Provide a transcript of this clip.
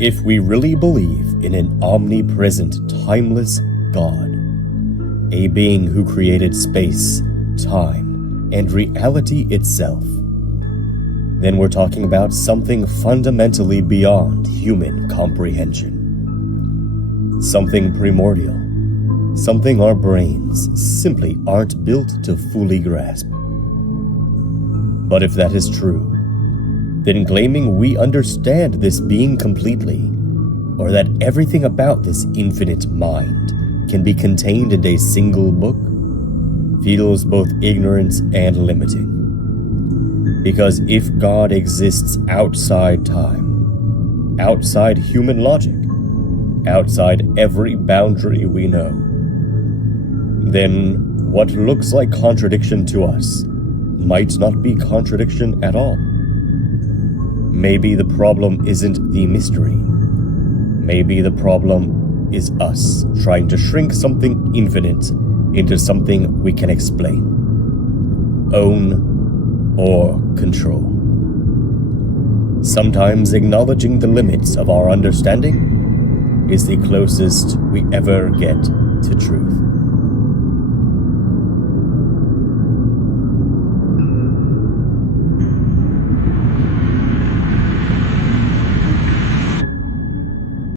If we really believe in an omnipresent, timeless God, a being who created space, time, and reality itself, then we're talking about something fundamentally beyond human comprehension. Something primordial. Something our brains simply aren't built to fully grasp. But if that is true, then claiming we understand this being completely, or that everything about this infinite mind can be contained in a single book, feels both ignorant and limiting. Because if God exists outside time, outside human logic, outside every boundary we know, then what looks like contradiction to us might not be contradiction at all. Maybe the problem isn't the mystery. Maybe the problem is us trying to shrink something infinite into something we can explain, own, or control. Sometimes acknowledging the limits of our understanding is the closest we ever get to truth.